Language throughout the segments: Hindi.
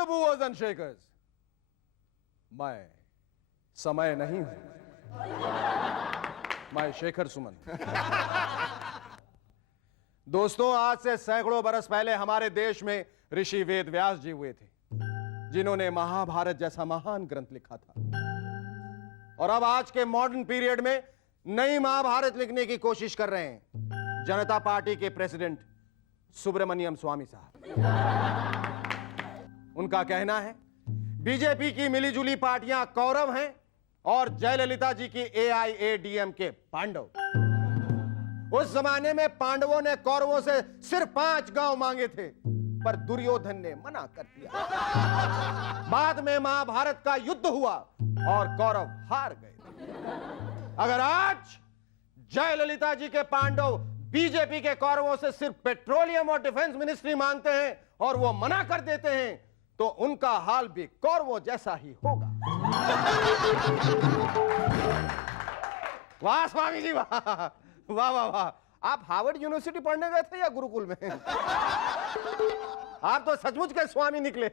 to movers and shakers. मैं समय नहीं हूं, मैं शेखर सुमन। दोस्तों, आज से सैकड़ों बरस पहले हमारे देश में ऋषि वेद व्यास जी हुए थे, जिन्होंने महाभारत जैसा महान ग्रंथ लिखा था। और अब आज के मॉडर्न पीरियड में नई महाभारत लिखने की कोशिश कर रहे हैं जनता पार्टी के प्रेसिडेंट सुब्रमण्यम स्वामी साहब। उनका कहना है बीजेपी की मिलीजुली पार्टियां कौरव हैं और जयललिता जी की AIADMK पांडव। उस जमाने में पांडवों ने कौरवों से सिर्फ 5 गांव मांगे थे, पर दुर्योधन ने मना कर दिया। बाद में महाभारत का युद्ध हुआ और कौरव हार गए। अगर आज जयललिता जी के पांडव बीजेपी के कौरवों से सिर्फ पेट्रोलियम और डिफेंस मिनिस्ट्री मांगते हैं और वो मना कर देते हैं, तो उनका हाल भी कौरवों जैसा ही होगा। वाह स्वामी जी, वाह वाह वाह वाह। आप हार्वर्ड यूनिवर्सिटी पढ़ने गए थे या गुरुकुल में? आप तो सचमुच के स्वामी निकले।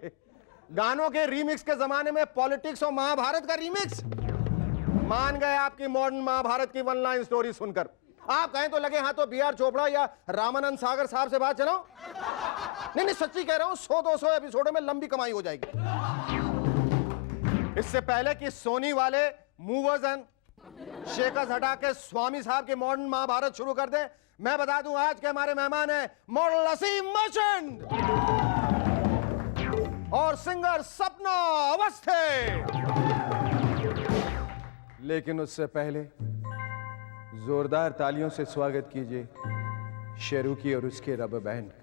गानों के रीमिक्स के जमाने में पॉलिटिक्स और महाभारत का रीमिक्स। मान गए आपकी मॉडर्न महाभारत की वन लाइन स्टोरी सुनकर। आप कहें तो लगे हाँ तो BR चोपड़ा या रामानंद सागर साहब से बात चलाओ। नहीं सच्ची कह रहा हूं, 100-200 एपिसोडों में लंबी कमाई हो जाएगी। इससे पहले कि सोनी वाले मूवर्स एंड शेकर्स हटा के स्वामी साहब की मॉडर्न महाभारत शुरू कर दें, मैं बता दूं आज के हमारे मेहमान हैं मॉडल असीम मर्चेंट और सिंगर सपना अवस्थी। लेकिन उससे पहले जोरदार तालियों से स्वागत कीजिए शेरू की और उसके रबर बैंड का।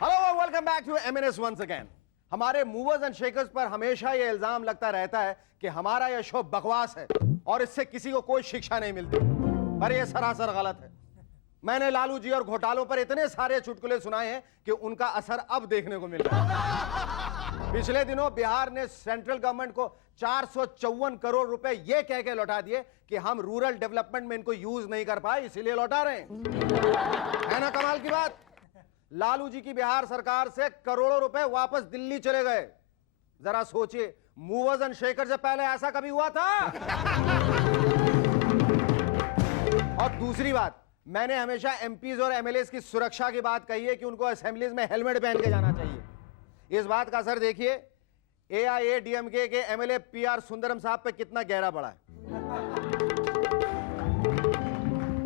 Hello, welcome back to MNS once again. हमारे मूवर्स एंड शेकर्स पर हमेशा यह इल्जाम लगता रहता है कि हमारा यह शो बकवास है और इससे किसी को कोई शिक्षा नहीं मिलती, पर यह सरासर गलत है। मैंने लालू जी और घोटालों पर इतने सारे चुटकुले सुनाए हैं कि उनका असर अब देखने को मिल रहा है। पिछले दिनों बिहार ने सेंट्रल गवर्नमेंट को 454 करोड़ रुपए ये कह के लौटा दिए कि हम रूरल डेवलपमेंट में इनको यूज नहीं कर पाए, इसीलिए लौटा रहे हैं। है ना कमाल की बात? लालू जी की बिहार सरकार से करोड़ों रुपए वापस दिल्ली चले गए। जरा सोचिए, मूवर्स एंड शेकर से पहले ऐसा कभी हुआ था? और दूसरी बात, मैंने हमेशा MPs और MLAs की सुरक्षा की बात कही है कि उनको असेंबलीज में हेलमेट पहन के जाना चाहिए। इस बात का असर देखिए AIADMK के MLA PR सुंदरम साहब पे कितना गहरा पड़ा है।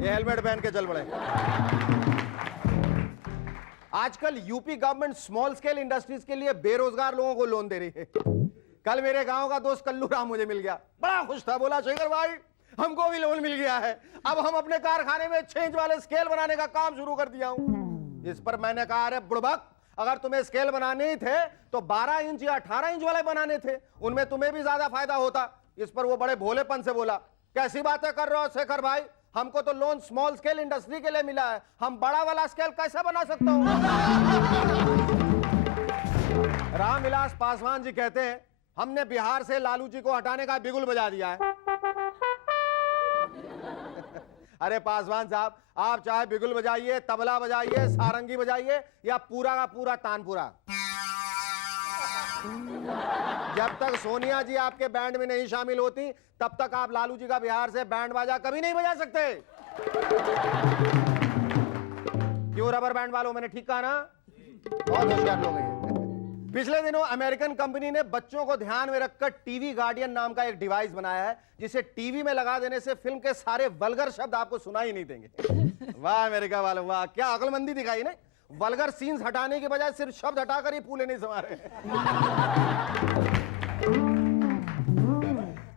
ये हेलमेट पहन के चल पड़े। आजकल UP government small scale industries के लिए बेरोजगार लोगों को लोन दे रही है। कल मेरे गांव का दोस्त कल्लू राम मुझे मिल गया, बड़ा खुश था। बोला शेखर भाई हमको भी लोन मिल गया है, अब हम अपने कारखाने में 6 इंच वाले स्केल बनाने का काम शुरू कर दिया हूं। इस पर मैंने कहा अरे बुड़बक, अगर तुम्हें स्केल बनाने ही थे तो 12 इंच या 18 इंच वाले बनाने थे, उनमें तुम्हें भी ज्यादा फायदा होता। इस पर वो बड़े भोलेपन से बोला कैसी बातें कर रहे हो शेखर भाई, हमको तो लोन स्मॉल स्केल इंडस्ट्री के लिए मिला है, हम बड़ा वाला स्केल कैसे बना सकता हूं? रामविलास पासवान जी कहते हैं हमने बिहार से लालू जी को हटाने का बिगुल बजा दिया है। अरे पासवान साहब, आप चाहे बिगुल बजाइए, तबला बजाइए, सारंगी बजाइए या पूरा का पूरा तानपुरा, जब तक सोनिया जी आपके बैंड में नहीं शामिल होती तब तक आप लालू जी का बिहार से बैंड बाजा कभी नहीं बजा सकते। क्यों रबर बैंड वालों, मैंने ठीक कहा ना? बहुत होशियार लोग हैं। पिछले दिनों अमेरिकन कंपनी ने बच्चों को ध्यान में रखकर टीवी गार्डियन नाम का एक डिवाइस बनाया है, जिसे टीवी में लगा देने से फिल्म के सारे वल्गर शब्द आपको सुनाई नहीं देंगे। वाह अमेरिका वालों, वाह क्या अक्लमंदी दिखाई ना। वल्गर सीन्स हटाने के बजाय सिर्फ शब्द हटाकर ही फूले नहीं समा रहे।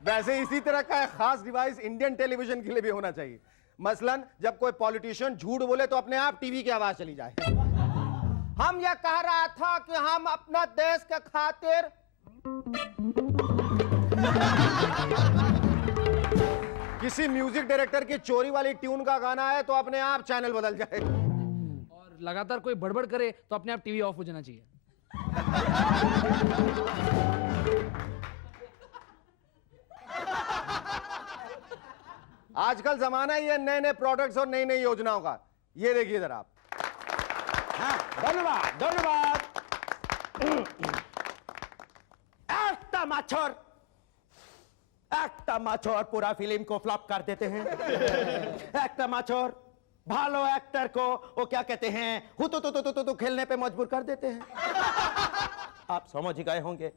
वैसे इसी तरह का एक खास डिवाइस इंडियन टेलीविजन के लिए भी होना चाहिए। मसलन जब कोई पॉलिटिशियन झूठ बोले तो अपने आप टीवी की आवाज चली जाए। हम यह कह रहा था कि हम अपना देश के खातिर किसी म्यूजिक डायरेक्टर की चोरी वाली ट्यून का गाना है तो अपने आप चैनल बदल जाए। और लगातार कोई बड़बड़ करे तो अपने आप टीवी ऑफ हो जाना चाहिए। आजकल जमाना ही है नए नए प्रोडक्ट्स और नई नई योजनाओं का। ये देखिए जरा आप। हाँ, धन्यवाद धन्यवाद। একটা মাছর पूरा फिल्म को फ्लॉप कर देते हैं। একটা মাছর भालो एक्टर को वो क्या कहते हैं हुतु तु तु तु तु खेलने पे मजबूर कर देते हैं। आप समझ ही गए होंगे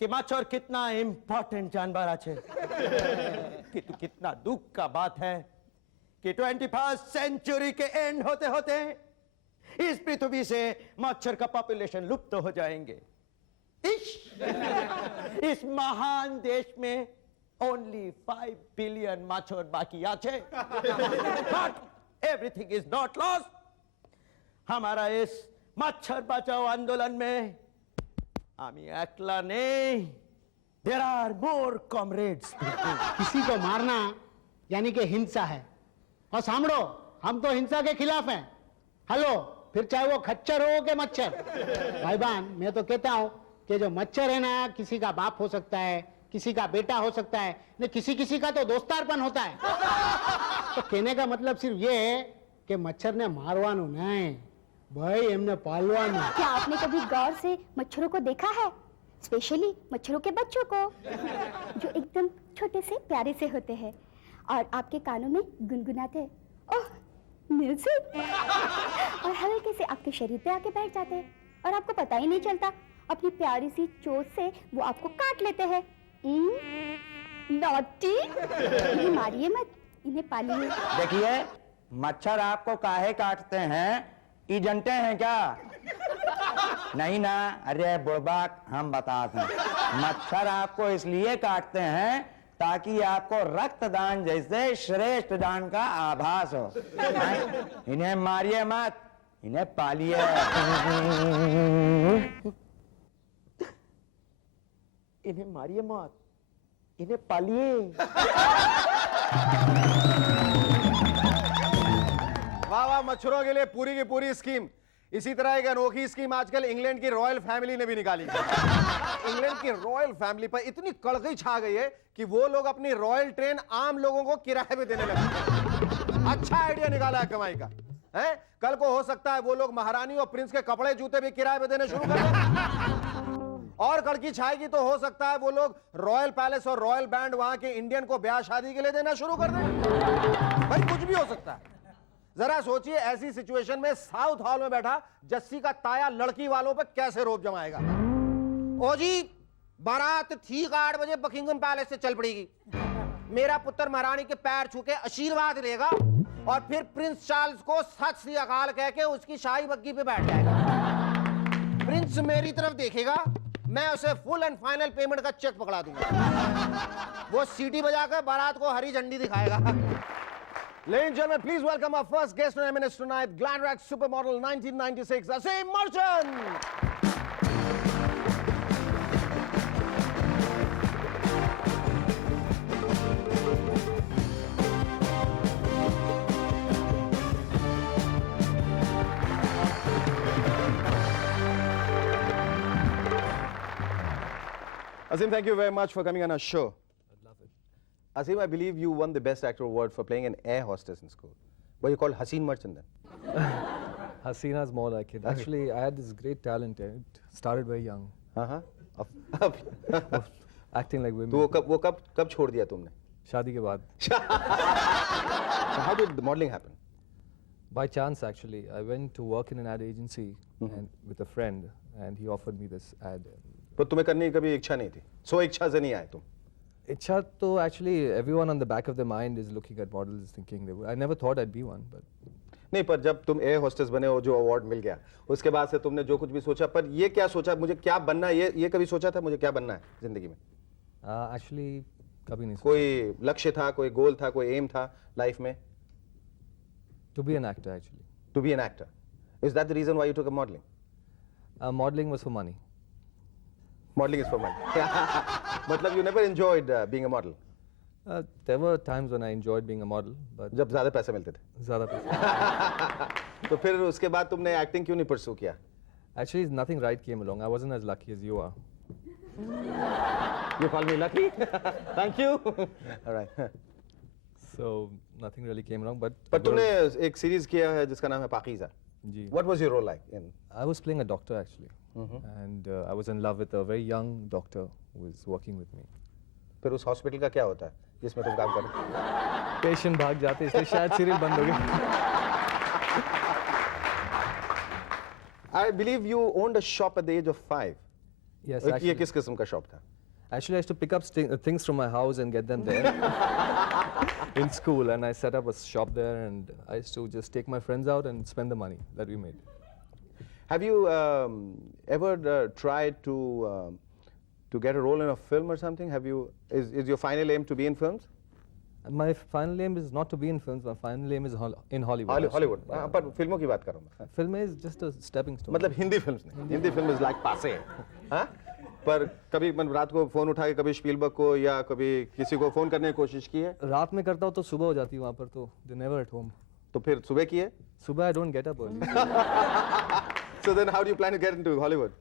कि माछर कितना इंपॉर्टेंट जानवर है। कितना दुख का बात है कि 21st सेंचुरी के एंड होते होते इस पृथ्वी से मच्छर का पॉपुलेशन लुप्त हो जाएंगे। इस महान देश में only 5 billion मच्छर बाकी आछे। But everything is not lost। हमारा इस मच्छर बचाओ आंदोलन में आमी एकला नहीं, there are more comrades। किसी को मारना यानी कि हिंसा है। और सामड़ो, हम तो हिंसा के खिलाफ हैं। हेलो, फिर चाहे वो खच्चर हो के मच्छर। भाईबान, मैं तो कहता हूँ कि जो मच्छर है ना, किसी का बाप हो सकता है, किसी का बेटा हो सकता है, नहीं किसी का तो दोस्तारपन होता है। तो कहने का मतलब सिर्फ ये है कि मच्छर ने मारवानो नहीं भाई, हमने पालवानो। क्या आपने कभी गौर से मच्छरों को देखा है? स्पेशली मच्छरों के बच्चों को, जो एकदम छोटे से प्यारे से होते हैं और आपके कानों में गुनगुनाते हैं, ओह म्यूजिक, और हल्के से आपके शरीर पे आके बैठ जाते हैं और आपको पता ही नहीं चलता। अपनी प्यारी सी चोंच से वो आपको काट लेते हैं। नॉटी, इन्हें मारिए मत, इन्हें पालिए। देखिए, मच्छर आपको काहे काटते हैं ये जानते हैं क्या? नहीं ना, अरे बुड़बाक, हम बताते हैं। मच्छर आपको इसलिए काटते हैं ताकि आपको रक्तदान जैसे श्रेष्ठ दान का आभास हो। इन्हें मारिए मत, इन्हें पालिए। इन्हें मारिए मत, इन्हें पालिए। वाह वाह, मच्छरों के लिए पूरी की पूरी स्कीम। इसी तरह एक अनोखी स्कीम आजकल इंग्लैंड की रॉयल फैमिली ने भी निकाली है। इंग्लैंड की रॉयल फैमिली पर इतनी कड़की छा गई है कि वो लोग अपनी रॉयल ट्रेन आम लोगों को किराए पे देने लगे। अच्छा आइडिया निकाला है कमाई का, है? कल को हो सकता है वो लोग महारानी और प्रिंस के कपड़े जूते भी किराए पे देने शुरू कर दें। और कड़की छाएगी तो हो सकता है वो लोग रॉयल पैलेस और रॉयल बैंड वहां के इंडियन को ब्याह शादी के लिए देना शुरू कर दें। भाई कुछ भी हो सकता है। जरा सोचिए, ऐसी सिचुएशन में साउथ हॉल में बैठा जस्सी का ताया लड़की वालों पर कैसे रोब जमाएगा। ओ जी, बारात ठीक 8 बजे बकिंगम पैलेस से चल पड़ेगी। मेरा पुत्र महारानी के पैर छू के आशीर्वाद लेगा और फिर प्रिंस चार्ल्स को सत श्री अकाल कह के उसकी शाही बग्गी पे बैठ जाएगा। प्रिंस मेरी तरफ देखेगा, मैं उसे फुल एंड फाइनल पेमेंट का चेक पकड़ा दूंगा। वो सीटी बजाकर बारात को हरी झंडी दिखाएगा। Ladies and gentlemen, please welcome our first guest on M&S tonight, Glandrax Supermodel 1996, Aseem Merchant. Aseem, thank you very much for coming on our show. Aseem, I believe you won the Best Actor award for playing an air hostess in school. Were you called Haseen Merchant then? Hasina's more like it. Actually, I had this great talent. It started very young. Acting like women. तो वो कब छोड़ दिया तुमने? शादी के बाद. So how did the modeling happen? By chance, actually, I went to work in an ad agency and with a friend, and he offered me this ad. पर तुम्हें करने की कभी इच्छा नहीं थी? सो इच्छा से नहीं आए तुम? Ichha, तो actually, everyone on the back of their mind is looking at models, thinking they would. I never thought I'd be one, but. नहीं, पर जब तुम एयर होस्टेस बने हो, जो अवार्ड मिल गया, उसके बाद से तुमने जो कुछ भी सोचा, पर ये क्या सोचा, मुझे क्या बनना है, ये कभी सोचा था मुझे क्या बनना है जिंदगी में? Actually, कभी नहीं. कोई लक्ष्य था, कोई गोल था, कोई एम था लाइफ में? To be an actor, actually. To be an actor. Is that the reason why you took up modeling? Modeling was for money. Modeling is for money. मतलब you never enjoyed being a model? There were times when I enjoyed being a model, but. जब ज़्यादा पैसे मिलते थे? ज़्यादा पैसे. तो फिर उसके बाद तुमने एक्टिंग क्यों नहीं परस्यू किया? Actually, nothing right came along. I wasn't as lucky as you are. You call me lucky? Thank you. All right. So nothing really came wrong, but पर तुमने एक सीरीज किया है जिसका नाम है पाकीज़ा. जी. What was your role like in? I was playing a doctor actually, and I was in love with a very young doctor who was working with me. फिर उस हॉस्पिटल का क्या होता है जिसमें तुम काम कर रहे हो? पेशेंट भाग जाते इसलिए शायद सीरियल बंद हो गई. I believe you owned a shop at the age of 5. Yes, ये actually. किस किस्म का शॉप था? Actually, I used to pick up things from my house and get them there in school, and I set up a shop there, and I used to just take my friends out and spend the money that we made. Have you ever tried to get a role in a film or something? Have you? Is your final aim to be in films? And my final aim is not to be in films. My final aim is in Hollywood. actually. Hollywood. पर फिल्मों की बात कर रहा हूँ मैं. Film is just a stepping stone. मतलब हिंदी फिल्म्स नहीं. हिंदी फिल्म इज लाइक पासे. हाँ? पर कभी मैं रात को फोन उठा के कभी स्पीलबर्ग को या कभी किसी को फोन करने की कोशिश की है? रात में करता हूँ तो सुबह हो जाती है वहाँ पर, तो they never at home. तो फिर सुबह की है? सुबह I don't get up early. So then how do you plan to get into Hollywood?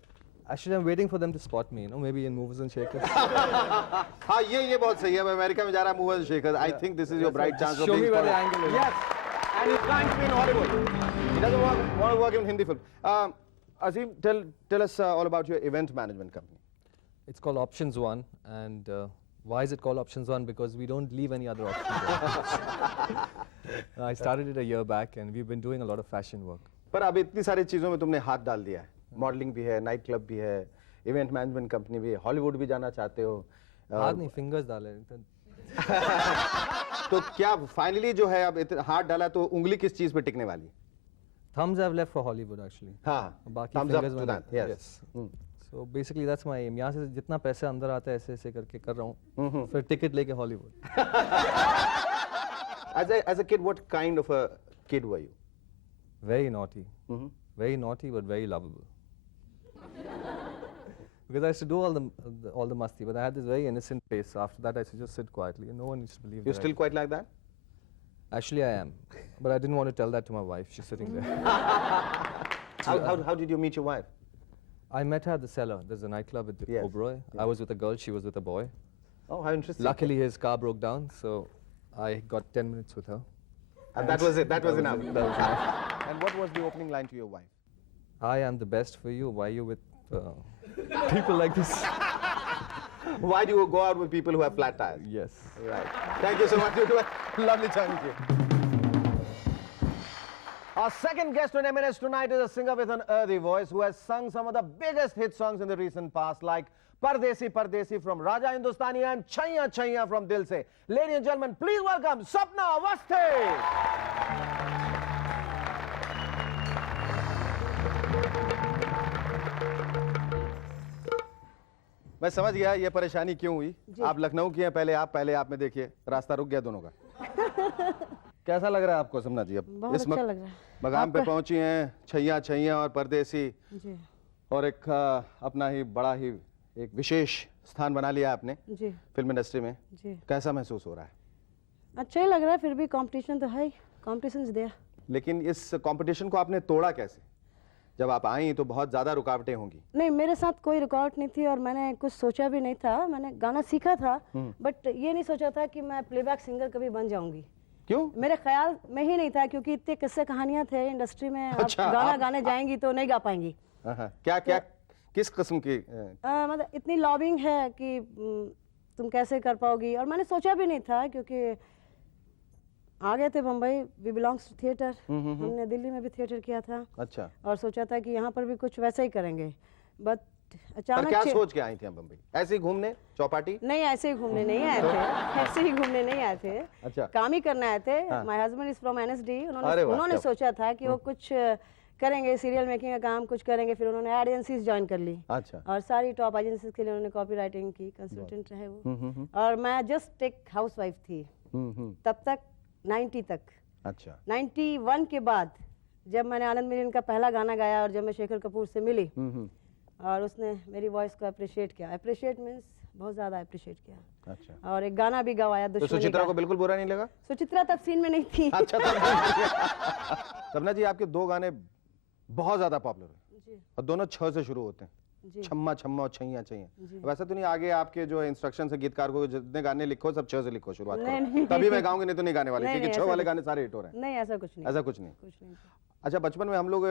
Actually, I'm waiting for them to spot me. Maybe in Movers and Shakers. हाँ ये बहुत सही है. मैं अमेरिका में जा रहा हूँ movers Shekhar. I think this is your bright chance of Show being me where the spotted. angle is. Yes, and he's trying to be in Hollywood. He doesn't want to work in Hindi film. Azim, tell us all about your event management company. It's called Options One, and why is it called Options One? Because we don't leave any other options. I started it a year back, and we've been doing a lot of fashion work. पर अब इतनी सारी चीजों में तुमने हाथ डाल दिया है. मॉडलिंग भी है, नाइट क्लब भी है, इवेंट मैनेजमेंट कंपनी भी है, हॉलीवुड भी जाना चाहते हो. हाथ नहीं, fingers डाले. तो क्या फाइनली जो है अब हाथ डाला तो उंगली किस चीज पे टिकने वाली? Thumbs I've left for Hollywood actually. हाँ. बाकी Thumbs up fingers to मैंने- that. Yes. Yes. So basically that's my aim. यहाँ से जितना पैसा अंदर आता है ऐसे ऐसे करके कर रहा हूँ. फिर टिकट लेके Hollywood. As a kid, what kind of a kid were you? Very naughty. Very naughty but very lovable. Because I used to do all the masti, but I had this very innocent face. After that, I used to just sit quietly, and no one used to believe. You that still quite like that? Actually, I am, but I didn't want to tell that to my wife. She's sitting there. How did you meet your wife? I met her at the Cellar. There's a nightclub at the Yes. Oberoi. I was with a girl. She was with a boy. Oh, how interesting. Luckily, his car broke down, so I got 10 minutes with her. And that was it. That was enough. That was enough. And what was the opening line to your wife? I am the best for you. Why are you with people like this? Why do you go out with people who have flat tires? Yes. Right. Thank you so much. Lovely time with you. Our second guest on M&S tonight is a singer with an earthy voice who has sung some of the biggest hit songs in the recent past, like Pardesi Pardesi from Raja Hindustani and Chaiya Chaiya from Dil Se. Ladies and gentlemen, please welcome Sapna Avasthe. मैं समझ गया ये परेशानी क्यों हुई. आप लखनऊ की हैं, पहले आप में देखिए रास्ता रुक गया दोनों का. कैसा लग रहा है आपको सपना जी? अब बहुत अच्छा लग रहा है. मकाम पे पहुंची हैं, छैया छैया और परदेसी, जी और एक अपना ही बड़ा ही एक विशेष स्थान बना लिया आपने जी फिल्म इंडस्ट्री में. जी कैसा महसूस हो रहा है? अच्छा ही लग रहा है. फिर भी कंपटीशन तो है ही. Competition is there. लेकिन इस कंपटीशन को आपने तोड़ा कैसे? जब आप आई तो बहुत ज्यादा रुकावटें होंगी. नहीं, मेरे साथ कोई रुकावट नहीं थी और मैंने कुछ सोचा भी नहीं था. मैंने गाना सीखा था, बट ये नहीं सोचा था कि मैं प्लेबैक सिंगर कभी बन जाऊंगी. क्यों? मेरे ख्याल में ही नहीं था, क्योंकि इतने किस्से कहानियां थे इंडस्ट्री में. अच्छा, आप गाना गाने जाएंगी तो नहीं गा पाएंगी. क्या क्या किस किस्म की? मतलब इतनी लॉबिंग है कि तुम कैसे कर पाओगी. और मैंने सोचा भी नहीं था, क्योंकि आ गए थे Bombay. We belongs to theatre. हमने दिल्ली में भी थिएटर किया था. अच्छा. और सोचा था कि यहाँ पर भी कुछ वैसा ही करेंगे. बट पर अचानक क्या सोच के आई थी हम बम्बई? ऐसे ही घूमने, चौपाटी? नहीं, ऐसे ही घूमने नहीं आए थे. ऐसे ही घूमने नहीं आए थे. अच्छा. काम ही करने आए थे. हाँ. My husband is from NSD. अरे वाह, उन्होंने क्या- सोचा था कि वो कुछ करेंगे, सीरियल मेकिंग का काम कुछ करेंगे. फिर उन्होंने एजेंसीज ज्वाइन कर ली. अच्छा. और सारी टॉप एजेंसीज के लिए उन्होंने कॉपी राइटिंग की. कंसल्टेंट रहे वो. और मैं जस्ट एक हाउसवाइफ थी तब तक. 90 तक. अच्छा. 91 के बाद जब मैंने आनंद मिलिन का पहला गाना गाया और जब मैं शेखर कपूर से मिली और उसने मेरी वॉइस को अप्रिशिएट किया. अप्रिशिएट मीन्स बहुत ज़्यादा अप्रिशिएट किया. अच्छा. और एक गाना भी गवाया तो दुश्मनी सुचित्रा का. को बिल्कुल बुरा नहीं लगा? सुचित्रा तब सीन में नहीं थी. अच्छा. सपना जी, आपके दो गाने बहुत ज्यादा पॉपुलर हैं जी. और दोनों 6 से शुरू होते हैं. जी। छम्मा छम्मा और छैया छैया। जी। वैसे तो नहीं, आगे आपके जो इंस्ट्रक्शन है गीतकार को, जितने गाने लिखो सब छ से लिखो, शुरुआत नहीं, करो, नहीं। तभी मैं गाऊंगी, नहीं तो नहीं गाने वाले, नहीं, क्योंकि नहीं, छ ऐसा वाले कुछ- गाने सारे हिट हो रहे हैं। नहीं ऐसा कुछ नहीं, ऐसा कुछ नहीं। कुछ नहीं। अच्छा, बचपन में हम लोग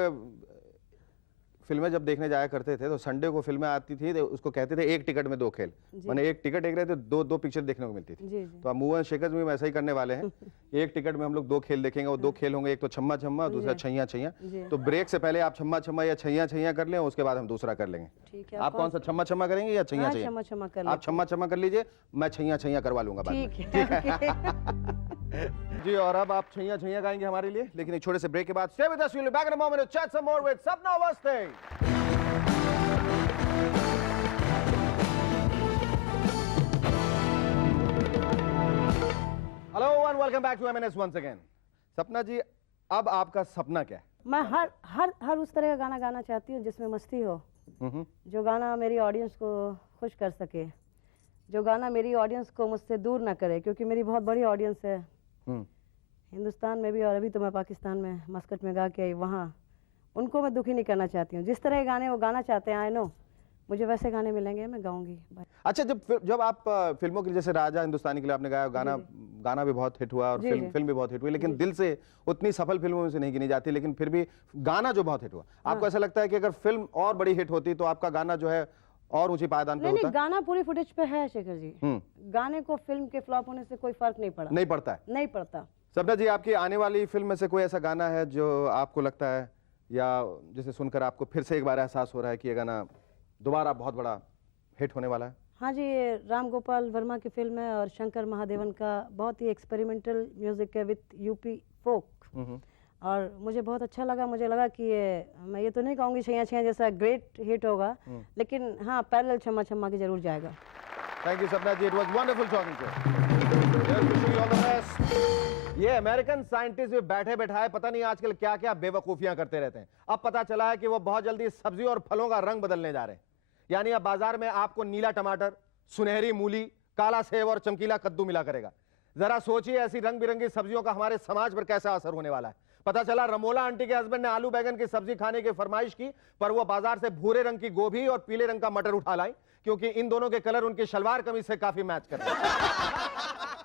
फिल्में जब देखने जाया करते थे तो संडे को फिल्में आती थी तो उसको कहते थे एक टिकट में दो खेल, माने एक टिकट एक रहते दो पिक्चर देखने को मिलती थी। जी जी। तो अब मूव एंड शेकर्स में वैसा ही करने वाले हैं। एक टिकट में हम लोग दो खेल देखेंगे, वो दो खेल होंगे, एक तो छम्मा छम्मा और दूसरा छैया छैया। जी। तो ब्रेक से पहले आप छम्मा छम्मा या छैया छैया कर लें, उसके बाद हम दूसरा कर लेंगे। ठीक है। आप कौन सा, छम्मा छम्मा करेंगे या छैया हाँ, छैया? क्षमा क्षमा कर आप छम्मा छम्मा कर लीजिए, मैं छैया छैया करवा लूंगा बाद में। ठीक है। जी, और अब आप छैया छैया गाएंगे हमारे लिए, लेकिन एक छोटे से ब्रेक के बाद। Stay with us, we'll be back in a moment to chat some more with Sapna Awasthi. Hello and welcome back to MNS once again. सपना जी, अब आपका सपना क्या है? मैं हर उस तरह का गाना गाना चाहती हूँ जिसमें मस्ती हो, जो गाना मेरी ऑडियंस को खुश कर सके, जो गाना मेरी ऑडियंस को मुझसे दूर ना करे, क्योंकि मेरी बहुत बड़ी ऑडियंस है हिंदुस्तान में भी, और अभी तो मैं पाकिस्तान में मस्कट में गा के आई, वहाँ उनको मैं दुखी नहीं करना चाहती हूँ। जिस तरह के गाने वो गाना चाहते हैं, आई नो मुझे वैसे गाने मिलेंगे, मैं गाऊंगी। अच्छा, जब आप फिल्मों के लिए, जैसे राजा हिंदुस्तानी के लिए आपने गाया, गाना भी बहुत हिट हुआ और जी, जी। फिल्म भी बहुत हिट हुई, लेकिन दिल से उतनी सफल फिल्मों में से नहीं गिनी जाती, लेकिन फिर भी गाना जो बहुत हिट हुआ, आपको ऐसा लगता है कि अगर फिल्म और बड़ी हिट होती तो आपका गाना जो है और ऊंची पायदान पे नहीं नहीं, होता? गाना पूरी फुटेज पे है शेखर जी। गाने को फिल्म के फ्लॉप होने से कोई फर्क नहीं पड़ा। नहीं पड़ता है। नहीं पड़ता। सपना जी, आपकी आने वाली फिल्म में से कोई ऐसा गाना है जो आपको लगता है, या जिसे सुनकर आपको फिर से एक बार एहसास हो रहा है कि ये गाना दोबारा बहुत बड़ा हिट होने वाला है? हाँ जी, ये राम गोपाल वर्मा की फिल्म है और शंकर महादेवन का बहुत ही एक्सपेरिमेंटल म्यूजिक है विथ यूपी फोक, और मुझे बहुत अच्छा लगा। मुझे लगा कि ये, मैं ये तो नहीं कहूँगी छैया छैया जैसा ग्रेट हिट होगा, लेकिन हाँ पैरेलल छम्मा छम्मा के जरूर जाएगा। Thank you Sapna ji, it was wonderful talking to you. ये अमेरिकन साइंटिस्ट भी बैठे बैठाए पता नहीं आजकल क्या क्या बेवकूफियां करते रहते हैं। अब पता चला है कि वो बहुत जल्दी सब्जियों और फलों का रंग बदलने जा रहे हैं। यानी अब बाजार में आपको नीला टमाटर, सुनहरी मूली, काला सेब और चमकीला कद्दू मिला करेगा। जरा सोचिए ऐसी रंग बिरंगी सब्जियों का हमारे समाज पर कैसा असर होने वाला है। पता चला रमोला आंटी के हस्बैंड ने आलू बैगन की सब्जी खाने की फरमाइश की, पर वो बाजार से भूरे रंग की गोभी और पीले रंग का मटर उठा लाई, क्योंकि इन दोनों के कलर उनकी शलवार कमीज से काफी मैच करते हैं।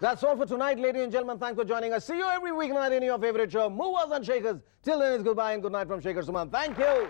That's all for tonight, ladies and gentlemen. Thanks for joining us. See you every weeknight in your favorite show, Movers and Shakers. Till then, it's goodbye and good night from Shaker Suman. Thank you.